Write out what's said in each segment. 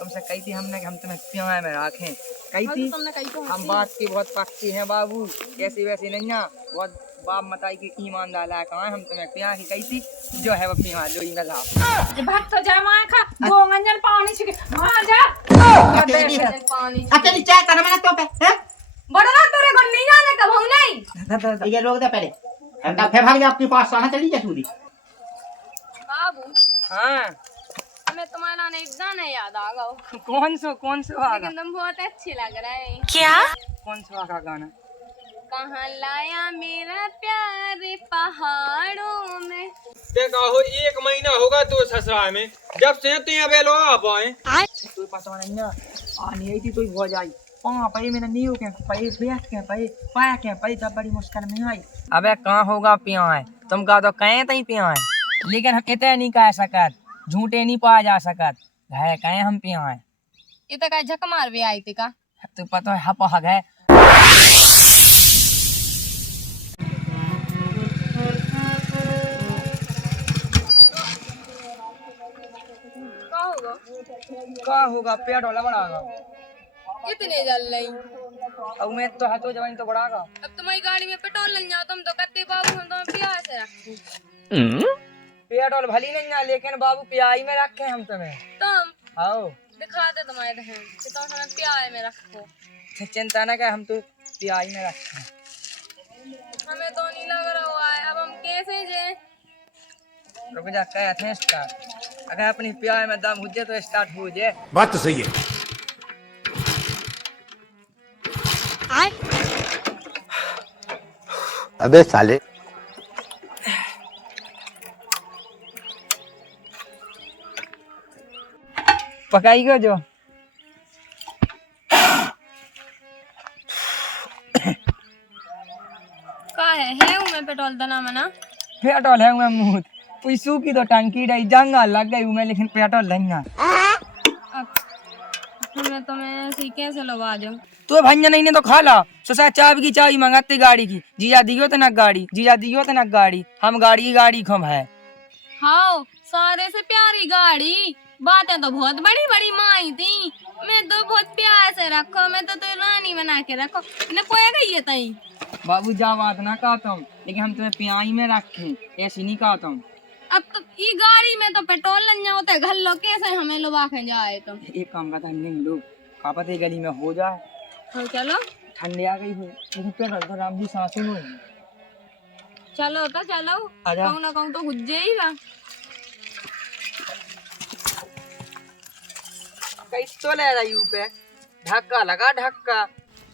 तुमसे कही थी हमने कि हम तुम्हें प्यार में रखें, कही थी। तुमने कही तो हम बात की बहुत पक्की हैं बाबू, कैसी वैसी नहीं है, बहुत बाप मताई की ईमानदार लायक हैं। हम तुम्हें प्यार की कही थी, जो है वो प्यार लो ही मिला। भाग तो जा मां खा दो अंजन पानी छिके मां जा अकेली चाय करना मैंने तो पे हैं बड़ा ना तेरे को नहीं आने कब हम नहीं ये लोग दे पहले हम फिर भाग जा अपने पास आना चली जा सूदी। बाबू हाँ हमें तुम्हारा ना एक गाना याद आ गया। कौन सो आगा? लेकिन तुम बहुत अच्छी लग रहे। क्या? कौन सो आगा गाना? कहाँ लाया मेरा प्यार पहाड़ों में। देखा हो 1 महीना होगा तो ससुराल में, जब से तो यहाँ बेलो आप आए तू पता नहीं ना आनी आई थी तो हो जाई पा पाई मैंने नींव के पाई बैठ के पाई पाया के पाई तब बड़ी मुश्किल में आई। अबे कहाँ होगा प्यार, तुम कहा तो कहे तई प्यार, लेकिन हम इतने नहीं कह सकत, झूठे नहीं पाया जा सकत है कहे हम प्यार। ये तो का झक मार भी आई थी का। तू पता है हप हग है। का होगा पेट वाला बढ़ागा इतने जल रही। अब मैं तो हाथों जवानी तो बढ़ागा। अब तुम्हारी गाड़ी में पेट्रोल नहीं जाओ तुम तो कहते बाबू हम तो प्यार से रखते। पेट्रोल भली नहीं है लेकिन बाबू प्याई में रखे हम तुम्हें। तुम आओ दिखाते तुम्हारे बहन कि तुम हमें प्यार में रखो। चिंता न कर हम तो प्याई में रखे। हमें तो नहीं लग रहा है अब हम कैसे जाए। रुक जा कहते हैं स्टार्ट, अगर अपनी प्यार में दम हो जाए तो स्टार्ट हो जाए। बात तो सही है। अबे साले पकाई गो जो का है उमें पेट्रोल दना मना पेट्रोल है मुँह पैसों की तो टंकी रही जंगा लग गई मैं, लेकिन पेट्रोल नहीं है। हमें तुम्हें ऐसे कैसे लगा जाओ। तो भैया नहीं तो खा ला सोचा चाबी की चाबी मंगाते गाड़ी की, जीजा दियो तो ना गाड़ी, जीजा दियो तो ना गाड़ी, हम गाड़ी खम है। हाँ सारे से प्यारी गाड़ी, बातें तो बहुत बड़ी बड़ी माई थी। मैं तो बहुत प्यार से रखो, मैं तो रानी बना के रखो न कोई गई है तई। बाबू जा बात ना कहता हूँ, लेकिन हम तुम्हें प्याई में रखे ऐसी नहीं कहता हूँ। अब तो ई गाड़ी में तो पेट्रोल नहीं होता घर लो कैसे हमें लुबा के जाए तुम। एक काम करता नहीं लोग कापत गली में हो जाए। हाँ चलो ठंडी आ गई हो लेकिन पेट्रोल तो राम जी सांसों में चलो तो चलो कहूँ ना कहूँ तो हुज जाएगा। कैसे ले रही हूँ पे धक्का लगा धक्का।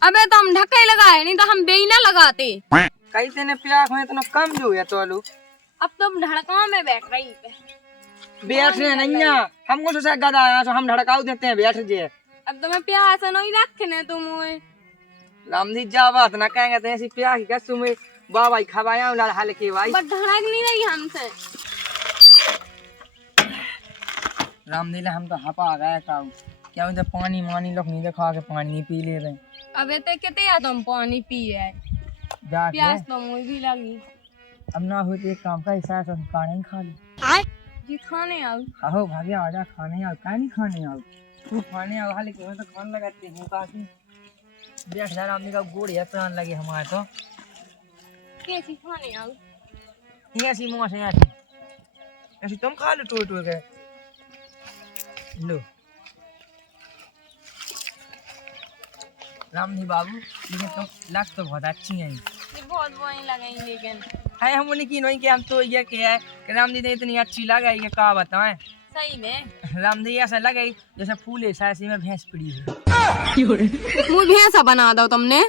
अबे तो हम ढक्का ही लगाए नहीं तो हम बेईना लगाते। कैसे ने प्यास में इतना कम जो है तो अब तुम धड़का में बैठ रही पे बैठ रहे नहीं है, हमको सोचा गधा आया तो हम धड़काऊ देते हैं बैठ जे। अब तुम्हें प्यार से नहीं रखने तुम रामजी जा बात ना कहेंगे तो ऐसी प्यास की कसम में बाबा खवाया लाल हाल के भाई बट धड़क नहीं रही हमसे। रामजी ने हम तो हपा आ गया था क्या उधर पानी मानी लोग नहीं देखा के पानी पी ले रहे। अबे तो कितने या तुम पानी पिए जाके प्यास तो मुझे भी लगी। अब ना हो तो एक काम का हिस्सा है खाना ही खा ले। जी खाने आओ खाओ भागे आजा खाने आओ क्या नहीं खाने आओ तू खाने आओ लेकिन मैं तो खाने लगाते हूँ काफी बैठ जा रामजी का गोड़ है प्राण लगे हमारे तो कैसी खाने आओ ऐसी मुँह से ऐसी तुम खा लो टोट के लो रामजी बाबू, लेकिन तुम लग तो बहुत अच्छी है। ये बहुत बोरिंग लगी लेकिन है हम बोले कि नहीं कि हम तो ये क्या है कि रामजी ने इतनी अच्छी लगा ये क्या बताएं। सही में रामजी ऐसा लगे जैसे फूल ऐसा ऐसी में भैंस पड़ी है। मुझे भैंसा बना दो तुमने।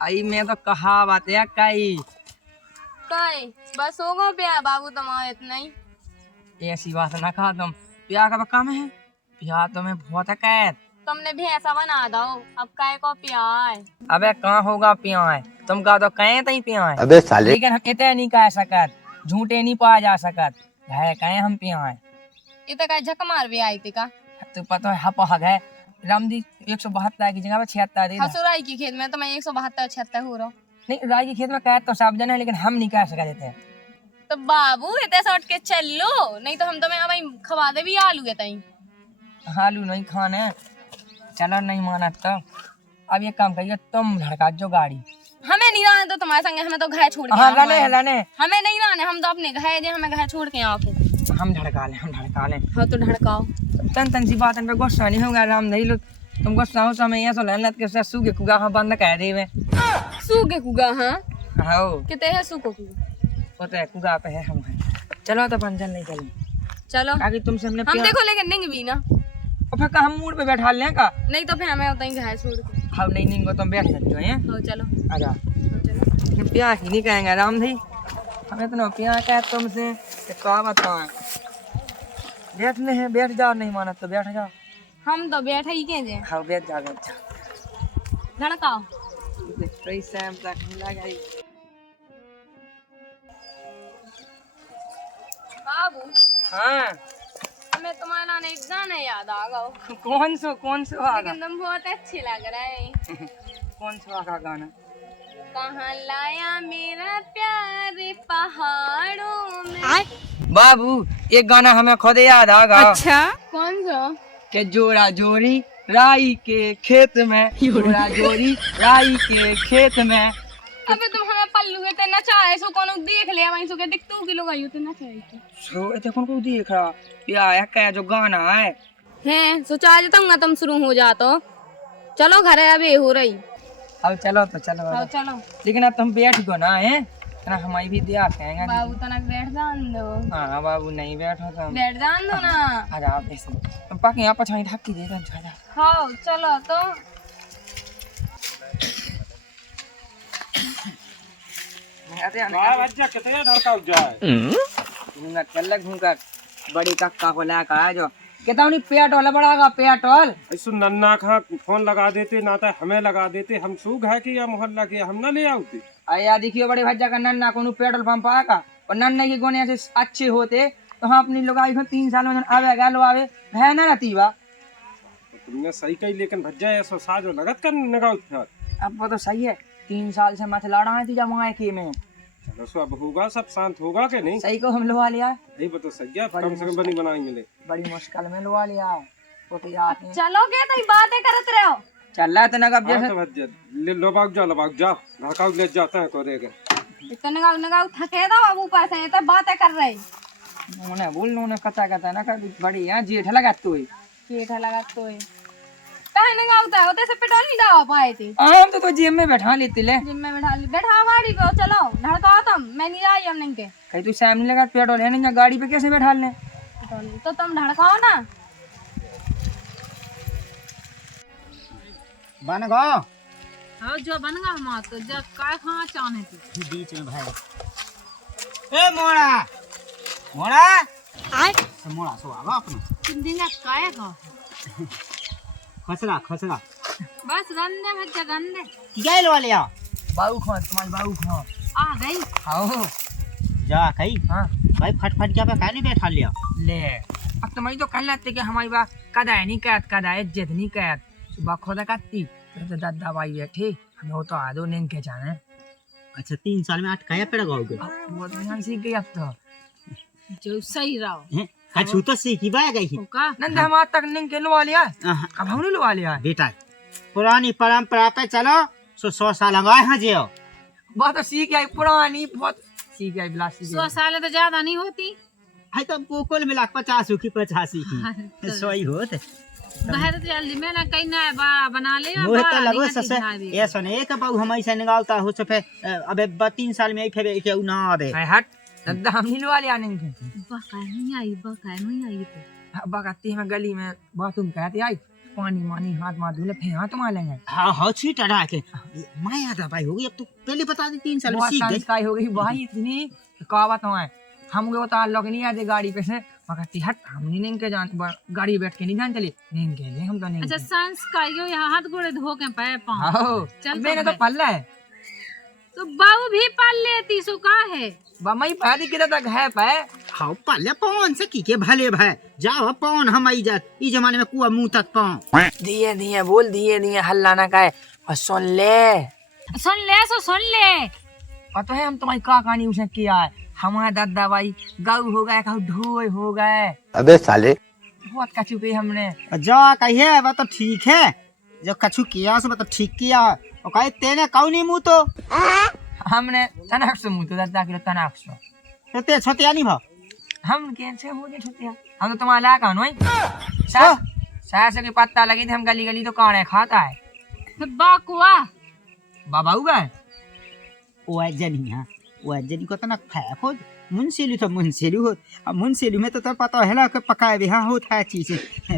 आई मैं तो कहा बात है कई बस होगा प्यार बाबू तुम्हारे इतना ही। ऐसी बात ना कहा तुम, प्यार का कम है, प्यार तुम्हें बहुत है कैद। तुमने भैंसा बना दो अब काय को प्यार। अबे कहाँ होगा प्यार, तुम कहा तो कहे तई प्यार। अबे साले लेकिन हम इतने नहीं कह सकत, झूठे नहीं पाया जा सकत है कहे हम प्यार। ये तो काय झक मार भी आई थी का। तो पता है हप हग है रामजी 172 की जगह पे 76 दे रहा। हसुराई की खेत में तो मैं 172 76 हो रहा। नहीं राय के खेत में कह तो सब जन है लेकिन हम नहीं कह सका देते। तो बाबू इतने सौट के चल लो नहीं तो हम तुम्हें अब खवा दे भी आलू के तई। आलू नहीं खाने। चलो नहीं माना तो अब ये काम करिए, तुम धड़का जो गाड़ी। हमें नहीं रहने तो तुम्हारे संगे, हमें तो घर छोड़ के हाँ आना लाने है। लाने हमें नहीं रहने, हम तो अपने घर जे हमें घर छोड़ के आओ फिर। हम धड़का ले। हाँ तो ढड़काओ। तन सी बात पे गुस्सा नहीं होगा राम नहीं लो। तुम गुस्सा हो समय ऐसा लहनत के ससु के कुगा हाँ बंद कह दे में। सूखे कुगा हाँ हाँ किते है सूखो कुगा। वो तो है कुगा पे है हम हैं। चलो तो पंचन नहीं चलें। चलो आगे तुमसे हमने हम देखो लेकिन नहीं भी ना। और फिर हम मूड पे बैठा लें का। नहीं तो फिर हमें उतना ही घर छोड़ के। हम नहीं को तुम बैठ सकते हैं। हाँ चलो आजा चलो। प्यार ही नहीं कहेंगे राम भाई, हमें तो प्यार कह तुमसे क्या बताएं। बैठने हैं बैठ जाओ, नहीं माना तो बैठ जाओ। हम तो बैठे ही के जे। हाँ बैठ जाओ। धड़काओ। तो शाम तक मिला गई। बाबू हाँ हमें तुम्हारा एक गाना याद आ गया। कौन सो आगा? लेकिन तुम बहुत अच्छे लग रहे। कौन सा आगा गाना? कहाँ लाया मेरा प्यार पहाड़ों में। बाबू एक गाना हमें खुद याद आ गया। अच्छा कौन सा? के जोड़ा जोड़ी राई के खेत में, जोड़ा जोड़ी राई के खेत में। अबे तुम हमें पल्लू के ते नचाए सो कोनो देख ले वहीं सो के दिख तू किलो गई ते नचाए तो। सो ये कौन को देख रहा या क्या जो गाना है हैं सोचा जतूंगा तुम शुरू हो जा तो। चलो घर है अभी हो रही। अब चलो तो चलो। हाँ चलो। लेकिन अब तुम बैठ गो ना है ना, हमारी भी दिया कहेंगे। बाबू तनक बैठ जान दो। हाँ बाबू नहीं बैठो तुम। बैठ जान दो ना। आ जाओ ऐसे तुम पाके यहाँ पछाई ढकी दे तुम जा। हाँ चलो तो। कितने धड़का जाए घूमकर बड़ी कक्का को लाकर आ जाओ। कहता हूँ पेट्रोल बढ़ागा पेट्रोल। ऐसो नन्ना खा फोन लगा देते ना तो हमें लगा देते, हम सूख है कि या मोहल्ला के हम ना ले आते। अया देखियो बड़े भज्जा का नन्ना को पेट्रोल पंप आएगा और नन्ने के गोने ऐसे अच्छे होते तो हम अपनी लोग 3 साल में आवे गलो आवे भय ना रहती बा। तुमने सही कही, लेकिन भज्जा ऐसा साजो लगत कर नगाओ फिर। अब वो तो सही है, 3 साल से मत लड़ा है तीजा मंगाए के में। चलो सो अब होगा, सब शांत होगा कि नहीं? सही को हम लुआ लिया। यही बता सही है, कम से कम बनी बनाई मिले। बड़ी मुश्किल में लुआ लिया वो तो याद नहीं। चलोगे तो बातें करते रहो। चल रहा तो नगब हाँ जैसे तो भज्जा ले लबाग जाओ धड़काओ ले जाते हैं करेगा। इतना नगाओ थके दो अब ऊपर से तो बातें कर रहे। उन्हें बोल उन्हें कता ना कर बड़ी है जेठ लगा तू ही जेठा लगा तो है कहने का होता है होते से पेट्रोल नहीं दवा पाए थे। हम तो जेब में बैठा लेते ले। जिम में बैठा गाड़ी पे चलो धड़काओ तुम। मैं नहीं आई हम नहीं के कहीं तू सामने लगा पेट्रोल है नहीं गाड़ी पे कैसे बैठा ले। तो तुम धड़काओ ना। बन गो हाँ जो बन गया माँ तो जब काय खाना चाहने थी बीच में भाई। ए मोड़ा आय मोड़ा सो आवा अपना तुम दिन काय खा खसरा बस गंदे बच्चा गंदे क्या लो लिया बाबू खां तुम्हारी बाबू खां आ गई। आओ जा कही। हाँ भाई फट क्या पे काहे नहीं बैठा लिया ले अब तुम्हारी तो कल लेते कि हमारी बात कदा है नहीं कहत कदा है इज्जत नहीं कहत सुबह खोदा करती तो दादा भाई बैठे हमें वो तो आदो नहीं के जाने। अच्छा 3 साल में 8 काया पेड़ गाओगे? बहुत ध्यान सीख गई अब तो। जो सही रहो अच्छा तो सीखी बाय गई का नंद हम आज तक नहीं के लुआ लिया अब हमने लुआ लिया बेटा पुरानी परंपरा पे चलो 100 साल लगाए हैं जे बहुत तो सीख आई पुरानी बहुत सीख आई बिलास 100 साल तो ज्यादा नहीं होती है तो कुल मिला 50 की 85 की 100 ही होते बाहर तो जल्दी में ना कहीं ना बना ले मुझे तो लगो ससे ये सुने एक बाबू हम ऐसे निकालता हो तो फिर अबे 3 साल में फिर के ना आवे हट दादा हम नहीं लुआ लिया नहीं बका नहीं आई तो बगाती में गली में बाथरूम कहते आई पानी मानी हाथ मार धुले फिर हाथ मार लेंगे। हाँ छीट हटा के मैं याद भाई होगी अब तो पहले बता दी 3 साल में सीख गई संस्कार हो गई भाई इतनी कहावत है हम गए तो लोग नहीं आते गाड़ी पे से मगर हट हम नहीं के जान गाड़ी बैठ के नहीं जान चली नहीं के लिए हम तो नहीं। अच्छा संस्कार यो यहाँ हाथ गोड़े धो के पैर पाँव आओ चल मैंने तो पल्ला है तो बाबू भी पाल लेती सो का है बमई पादी किधर तक है पे हाँ पहले पौन से की के भले भाई जाओ पौन हम आई जात इस जमाने में कुआ मुंह तक पाऊं दिए दिए बोल दिए हल्ला ना का है और सुन ले सुन ले और तो है हम तुम्हारी का कहानी उसने किया है हमारे दादा भाई गऊ हो गए कहूँ ढोय हो गए अबे साले बहुत कछु पे हमने। जो कहिए वो तो ठीक है, जो कछु किया सो वो तो ठीक किया है। और कहे तेने कौन नहीं मुँह तो हमने तनाक से मुँह तो 10 किलो तनाक से ते छोटिया नहीं भा हम कैसे हो गए छुट्टियां। हम तो तुम्हारा ला कौन है सास के पत्ता लगी थी हम गली गली तो कौन है खाता है बाकुआ बाबा हुआ वो जनी है वो जनी को तना फैको मुंसिलू तो मुंसिलू हो। अब मुंसिलू में तो पता है ना कि पकाए भी हाँ होता है चीज़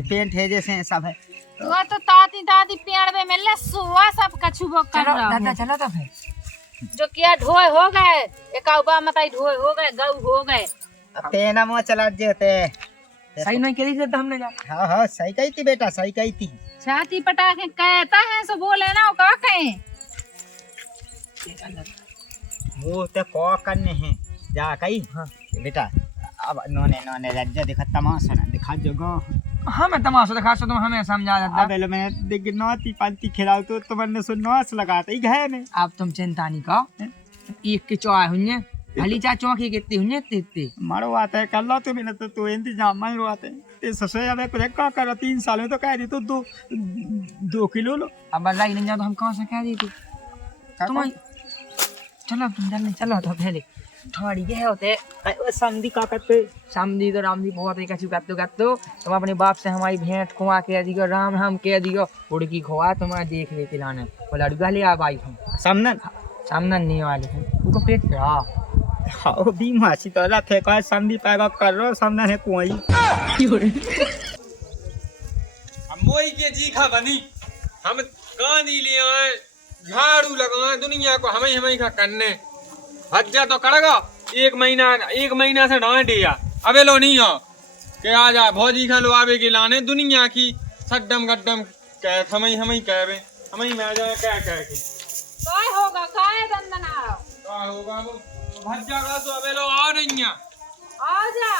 पेंट है जैसे सब है। वो तो ताती ताती पेड़ में मिले सुआ सब कछु वो कर चलो रहा दादा हूँ। चलो तो फिर जो किया ढोए हो गए, एक आउबा मताई ढोए हो गए, गऊ हो गए। तेना मुँह चला जेते सही नहीं करी तो हमने जा हाँ हाँ सही कही थी बेटा सही कही थी। छाती पटा के कहता है सो बोले ना वो का कहें। वो तो को करने हैं जा कही। हाँ बेटा अब नोने रज्जा दिखा तमाशा ना दिखा जगह। हाँ मैं तमाशा दिखा सो तुम हमें समझा देता। अब मैं देख नौती पांती खिलाओ तो तुमने सो नौस लगाते ही घे में। अब तुम चिंता नहीं करो एक के चौआ हुई भली चा चौकी कितनी हुई इतनी मारो आता है कर लो तो मैंने तो इंतजाम मारो आते हैं ससुर अब कुछ क्या करो 3 साल में तो कह दी तो 2 किलो लो। अब लाई नहीं जाओ तो हम कहाँ से कह दी थी तुम चलो तुम जल्दी चलो तो पहले थोड़ी के होते समझी का करते समझी तो राम जी बहुत ही कछु गत्तो तुम अपने बाप से हमारी भेंट खुआ कह दियो राम राम कह दियो उड़की खुआ तुम्हारा देख लेते लाने वो लड़का ले आ आई हूँ सामने नहीं वाले हैं उनको पेट पे हाँ बीमा सी तो रखे का समझी पाएगा कर रो सामने है कोई मोई के जीखा बनी हम कानी ले आए झाड़ू लगाए दुनिया को हमें का करने हज्जा तो करेगा 1 महीना से डांट दिया अबे लो नहीं हो के आ जा भौजी खा लो आवे के लाने दुनिया की सड्डम गड्डम कह हमें कहवे हमें में आ जाए क्या कह के काय होगा काय दंदना का होगा वो भज्जा का तो अबे लो आ नहीं आ जा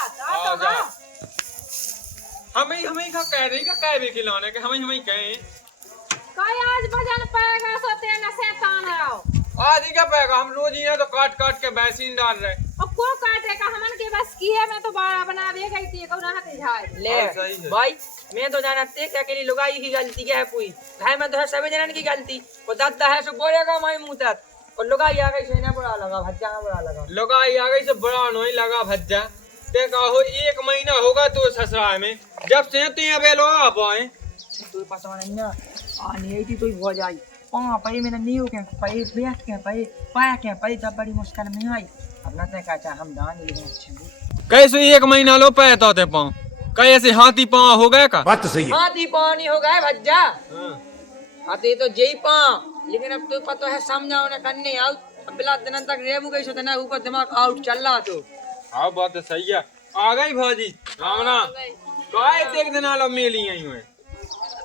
हमें का कह रही का कहवे के लाने के हमें कहे काय आज भजन पाएगा सो तेने शैतान आओ आज ही क्या पाएगा हम रोज ही तो काट के बैसीन डाल रहे अब को काटेगा हमन के बस की है। मैं तो बाड़ा बना दे गई थी कौन हाथे झाड़ ले भाई मैं तो जानते कि अकेली लुगाई की गलती क्या है पूरी भाई मैं तो है सभी जनन की गलती वो दादा है सो बोलेगा मैं मुंह तक और लुगाई आ गई से ना बड़ा लगा भज्जा ना बड़ा लगा लुगाई आ गई से बड़ा नहीं लगा भज्जा ते कहो 1 महीना होगा तो ससुराल में जब से ते अबे लो आप आए तू पता नहीं ना आनी आई थी तो हो जाई पा पाई मैंने नींव के पाई बैठ के पाई पाया के पाई तब बड़ी मुश्किल में आई अब ना ते का हम दान ले अच्छे कैसे 1 महीना लो पैदा होते पाँव कैसे हाथी पाँव हो गए का बात तो सही है। हाथी पाँव नहीं हो गए भज्जा हाथी तो जई पाँव लेकिन अब तो पता है समझाओ ना करने आओ अब बिला दिन तक रेबू गई सो ना ऊपर दिमाग आउट चल रहा तो हाँ बात तो सही है आ गई भौजी रामना काय देख देना लो मेली आई हुए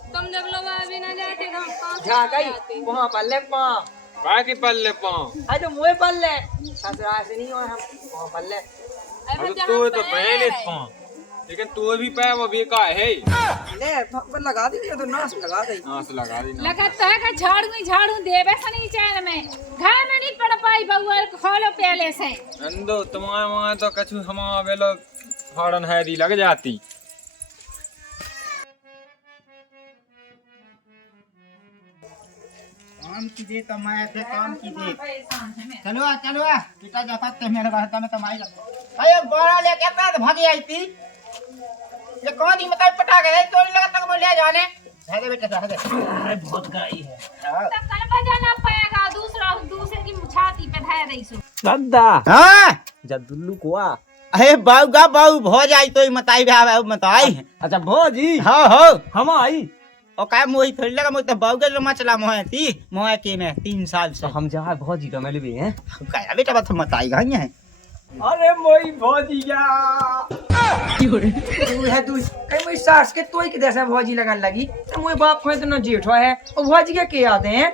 तुम जब लोग अभी ना जाते हम कहाँ से जा गई जाते? वहाँ पल्ले पाँव काय की पल्ले पाँव अरे मुँह पल्ले ससुराल से नहीं हुए हम वहाँ पल्ले अबे अब जहाँ तू तो पे पहले पाँव लेकिन तू भी पैर वो बेकार है ले पर लगा दी तो नाश लगा दी नाश लगा दी ना लगता है कि झाड़ू देवे सनी चैन में घर में नहीं पड़ पाई बउआ खोलो पहले से अंदो तुम्हारे वहाँ तो कछु हमारा बेलो फाड़न है दी लग जाती काम कीजिए तो मैं ऐसे काम कीजिए चलो बेटा जाता ते मेरे घर में कमाई लगा अरे बड़ा लेके अपना भागी आई थी ये कौन ही मतलब पटा गए तो लगा तक बोले जाने दे बेटा दे अरे बहुत गई है तब कल बजा ना पाएगा दूसरे की छाती पे धैर्य रही सो दादा हां जब दुल्लू को अरे बाऊ भौज आई तो मताई भाई मताई अच्छा भौजी हां हो हम आई और काय मोही थोड़ी लगा मोही तो बाऊ के मचला मोहे थी मोहे के में 3 साल से हम जहाँ भौजी का मिल भी हैं काय बेटा बात मताई गई है अरे मोई भौजी या तू है तू कहीं मुझे सास के तोई के जैसा भौजी लगन लगी तो मुझे बाप को तो न जेठ है और भौजी के आते हैं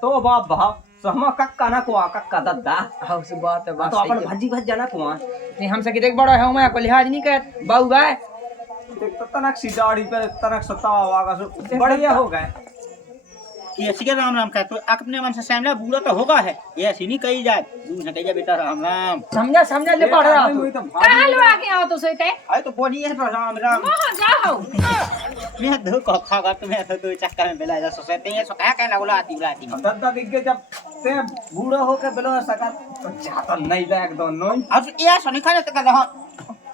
तो बाप बाप तो हम कक्का ना कुआ कक्का दादा हाँ उस बात है बात तो अपन भजी भज जाना कुआ नहीं हमसे कितने बड़ा है मैं को लिहाज नहीं कर बाऊ गाय देख तो तनक सी दाढ़ी पे तनक सतावा वागा सो बढ़िया हो गए ये ऐसी के राम राम कह तो अपने मन से सामने बूढ़ा तो होगा है, ये ऐसी नहीं कही जाए, तू न कही जा बेटा राम राम। समझा समझा ले पढ़ रहा तू। कहाँ लो आके आओ तो सोते अरे तो बोली है तो राम राम। वहाँ जाओ। मैं दो को खागा तुम्हें तो दो चक्कर में बेला जा सोचते हैं सो क्या लगला आती बुलाती। दादा दिख के जब ते बूढ़ा होके बेलो सका तो चाहता नहीं लायक दोनों। अब ये सुनी खाने तक रहा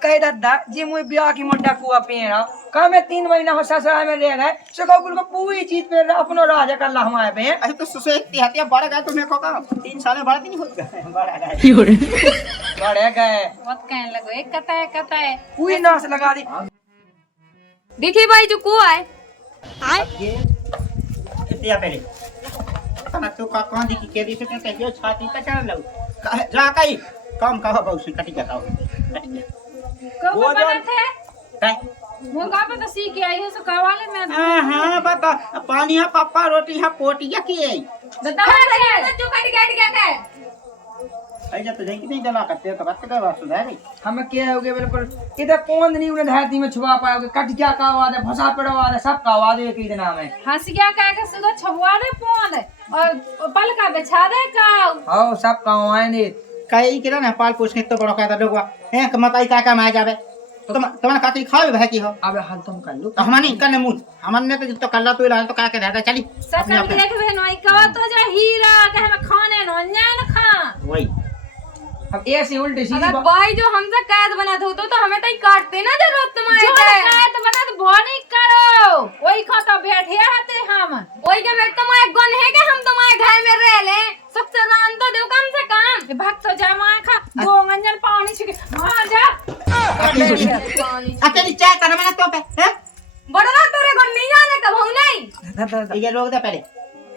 कह दादा जी मुझे ब्याह की मोटा कुआ पेरा का मैं 3 महीना हो ससुराल में रह गए सकोकुल को पूरी चीज पे अपनो राज कर ला हमारे पे। अरे तो सोचती हतिया बढ़ गया तुम्हें को का 3 साल में बढ़ नहीं होता बढ़ गया बढ़ गए मत कहने लगो एक कता है पूरी नाश लगा दी। देखिए भाई जो कुआ है हतिया पहले तना तू का कौन दी के दी से कहियो छाती पे चढ़ लग जा कहीं कम कहो बहुत से कटी जाता हो कब बना थे काय मुंगा पे तो सीख के आई है सो कवाले में हां बता पानी है पापा रोटी है पोटिया की है दादा है जो कट गया क्या है ऐसा तो नहीं नहीं जला करते तो बात का बात सुधार रे हमें क्या हो गया बिल्कुल इधर कौन नहीं उन्हें धरती में छुपा पाओगे कट क्या का आवाज है भसा पड़वा है सब का आवाज एक ही नाम है हंस गया कह के सुधा छुपवा दे पोंद और पल का बिछा दे काऊ आओ सब का आए कई किरा ना पाल पोछ के तो बड़ा कहता लोगवा है कि मताई का का माय जावे तो तुम काकी खाओ भाई की हो अब हाल तुम कर लो तो हम नहीं करने मुंह हमने तो तो कल्ला तो इलाज तो का के रहता चली सकल देख वे नई कवा तो जा हीरा के हम खाने नो न खा वही अब ऐसे उल्टी सीधी अगर भाई जो हमसे कैद बना तो हमें तो ही काटते ना जरूरत तुम्हारे जो है तो बना तो बोनी करो वही खाता बैठे आते हम वही के बेट तुम्हारे गुण है कि हम तुम्हारे घर में रह ले सबसे रान तो दो कम से कम भक्त तो जमा खा दो अंजन पानी छिके मार जा अकेली चाय करना मना तो पे हैं बड़ा तेरे गुण नहीं आने का भाऊ नहीं ये लोग दे पहले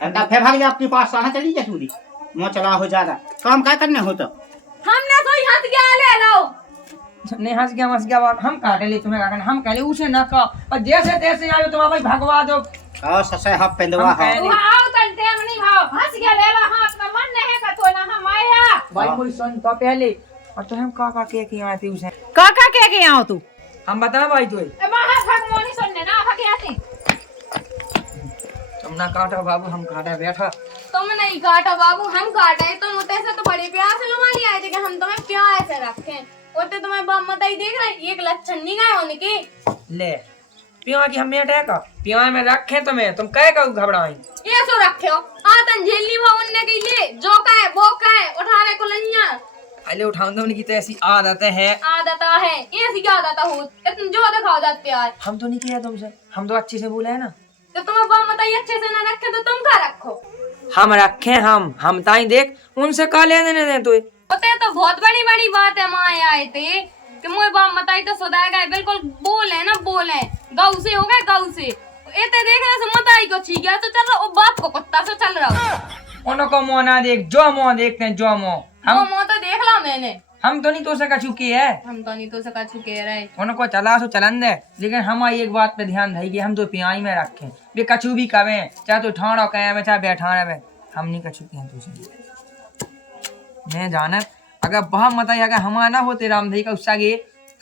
अंडा फे भाग जा अपने पास आना चली जा सूरी मो चला हो ज्यादा काम क्या करने हो तो हमने तो ही हंस गया ले लो नहीं हंस गया हम काटे ले तुम्हें काटने हम कहले उसे ना का और जैसे तैसे आयो तुम भाई भगवा दो आ ससे हप पेंदवा हम कहे हो नहीं। आओ तन टेम नहीं भाव हंस गया ले ला हाथ में मन नहीं का तो ना हम आया भाई कोई सुन तो पहले और तो हम का के आए थे उसे काका के आओ तू हम बता भाई तू ए महा भग मोनी सुनने ना भग आती तुम ना काटो बाबू हम काटा बैठा तुम नहीं काटा बाबू हम काटे तुम उते से तो बड़े प्यार से लुमा लिया थे कि हम तुम्हें प्यार से रखें उते तुम्हें बाप मत ही देख रहे एक लक्षण नहीं गए होने के ले पिया की हम अटैक पिया में रखे तुम्हें तुम कह का घबराई ये सो रखे हो आतन झेलनी भाव उनने के लिए जो कहे वो कहे उठाने को लनिया अरे उठाऊं तो उनकी तो ऐसी आदत है आदत है ये सी क्या आदत हो इतन जो दिखाओ जात प्यार हम तो नहीं किया तुमसे हम तो अच्छे से बोले है ना तो तुम्हें बाप मत ही अच्छे से ना रखे तो तुम क्या रखो हम रखे हम ताई देख उनसे का लेने देने तू उते तो बहुत बड़ी बड़ी बात है माँ आए थे कि मुझे बाप मताई तो सुधार गए बिल्कुल बोले ना बोले गौ से हो गए गौ से इतने देख रहे मताई को छी गया तो चल रहा बाप को कुत्ता से चल रहा उनको मुँह ना देख जो मुँह देखते हैं जो मुँह वो मुँह तो देख ला मैंने हम तो नहीं तो सका चुकी है हम तो नहीं तो सका चुके रहे उनको चला सो चलन दे लेकिन हमारी एक बात पे ध्यान देगी हम तो पियाई में रखें वे कछु भी कवे चाहे तो ठाणो कहे चाहे बैठा रहे हम नहीं कछु के तुझे मैं जाना अगर बहुत मत अगर हमारा ना होते रामधई का उससा गे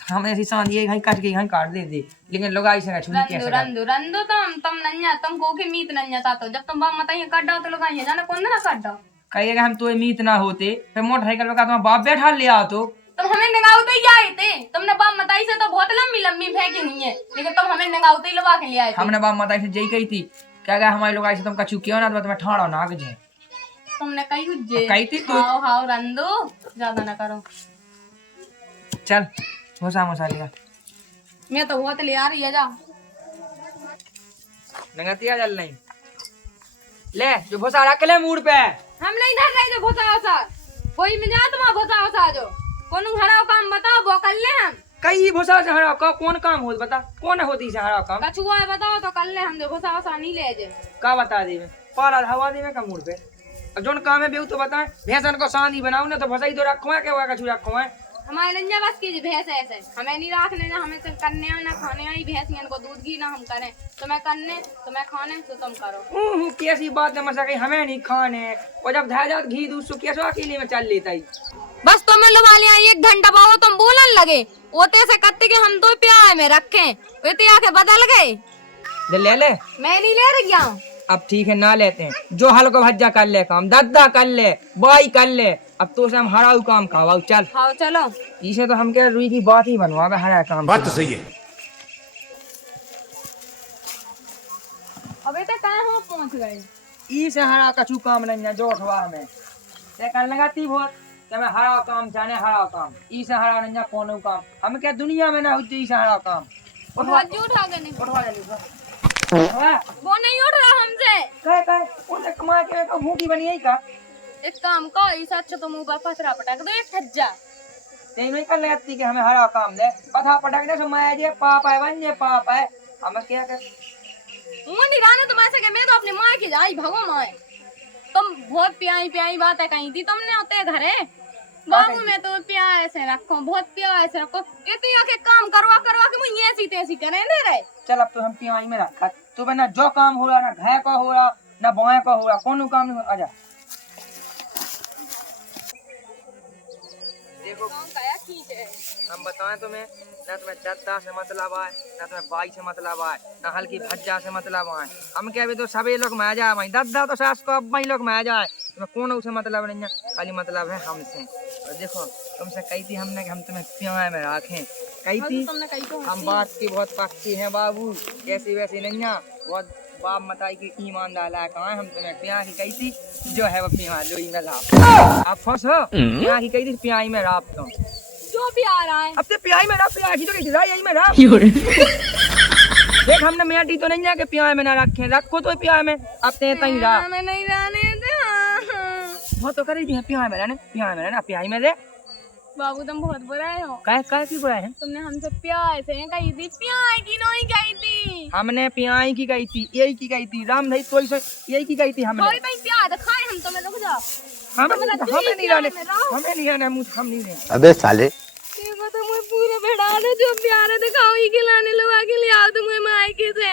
हम ऐसी सांदी है कट के काट दे लेकिन लोग ऐसे कछु नहीं रंदो कह रंदो रंदो तुम नन्या तुम को के मीत नन्या ता तो जब तुम बाप मताई काट दो तो लोग आइए जाना कौन ना काट दो कहिएगा हम तो मीत ना होते फिर मोटरसाइकिल का तुम्हारा बाप बैठा ले आओ तो तुम हमें नगाउते ही आए थे तुमने बाप मताई से तो बहुत लंबी लंबी फेंकी नहीं है लेकिन तुम हमें नगाउते ही लगा के ले आए थे हमने बाप माता से जई कही थी क्या क्या हमारे लोग ऐसे तुम कछु क्यों ना तो तुम्हें ठाड़ो नाग जे तुमने कही हुज्जे कही थी तू हाओ हाओ रंदो ज्यादा ना करो चल भोसा मोसा लिया मैं तो बहुत ले आ रही है जा नंगतिया जल नहीं ले जो भोसा रख ले मूड पे हम नहीं धर रहे जो भोसा वोसा कोई में जा तुम भोसा वोसा जो कौन हराओ काम बताओ वो कर ले हम कई भोसा से हरा का कौन काम होत बता कौन होती से हरा काम कछुआ है बताओ तो कर ले हम जो भोसा वोसा नहीं ले जे का बता दे पाला हवा दे में का मूड पे और जोन काम है बेउ तो बता भैंसन को सांदी बनाऊ ना तो भोसा ही तो रखो है के हुआ कछु रखो है हमारे नंजा बस की भैंस ऐसे हमें नहीं रखने ना हमें सिर्फ करने हैं ना खाने हैं भैंसियन को दूध घी ना हम करें तुम्हें करने तुम्हें खाने तो तुम करो कैसी बात है मसा कहीं हमें नहीं खाने और जब धाय जात घी दूध सो कैसे अकेले में चल लेता ही बस तुम्हें लुभा लिया 1 घंटा पाओ तुम बोलन लगे ओते से कत्ते के हम तो प्यार में रखें वे आके बदल गए ले मैं नहीं ले रही हूँ अब ठीक है ना लेते हैं, जो हल्को भज्जा कर ले काम, दद्दा कर ले, बाई कर ले, अब तो से हम हराऊ काम खावाऊ चल। हाँ चलो। इसे तो हम कह रुई की बात ही बनवा हरा काम। बात तो सही है। अबे तो कहाँ हो पहुँच गए? ई से हरा कछु काम नहीं है जो अठवा में ते कर लगाती बहुत ते मैं हरा काम जाने हरा काम ई से हरा नहीं कोनो काम हम क्या दुनिया में ना होती ई से हरा काम। उठवा जो उठा के नहीं, उठवा ले उठवा वो नहीं उठ रहा हमसे। कहे उसे कमा के का भूखी बनी है का। एक काम का इस अच्छा तो मुंह पर पथरा पटक दो, एक ठज्जा। ते नहीं कर लगाती कि हमें हरा काम दे पथा पटकने से मैं जे पाप है बन जे पाप है हम क्या कर। मुंह नहीं राने तुम्हारे से मैं तो अपनी माँ की जाई भगो माँ। तुम बहुत प्याई बात है कही थी तुमने होते घरे बाबू में तो प्यार से रखो, बहुत प्यार से रखो। इतनी आके काम करवा के मुझे ऐसी तैसी करे दे रहे। चल अब तो हम पियाई में रखा तो ना जो काम हो रहा ना घाय का हो रहा ना बाएं का हो रहा कोनो काम नहीं हो। आजा देखो हम बताएं तुम्हें ना तुम्हें दद्दा से मतलब आए ना तुम्हें बाई से मतलब आए ना हल्की भज्जा से मतलब आए। हम क्या भी तो सभी लोग में आ जाए वही दद्दा तो सास को अब वही लोग में आ जाए तुम्हें कौन उसे मतलब नहीं है, खाली मतलब है हमसे। और देखो तुमसे कही थी हमने कि हम तुम्हें प्यार में रखें, कही थी हम बात की बहुत पक्की हैं बाबू, कैसी वैसी नहीं है बहुत बाप मताई की ईमानदार है कहाँ हम तुम्हें प्यार की कही थी जो है वो प्यार लोई में राप आप फंस हो प्यार की कही थी प्यार में राप तुम जो प्यार आए अब तो प्याई में राप प्यार की तो कही थी यही में राप देख हमने मेटी तो नहीं है कि प्यार में ना रखे रखो तो प्यार में अब ते तई राप मैं नहीं रहने दे। वो तो करी थी प्यार में रहने प्यार में रे बाबू तुम बहुत बुराए हो। काय की बुरा है तुमने हमसे प्यार से कही थी, प्यार की नहीं कही थी। हमने प्याई की कही थी यही की कही थी राम भाई तो यही की कही थी हमने कोई भाई प्यार दिखाए हम तुम्हें, रुक जाओ। हमें नहीं रहने हम नहीं रहने। अबे साले देखो तो मुझे पूरे बैठा दो जो प्यार दिखाओ ही खिलाने लो आके ले आओ तुम्हें मायके से।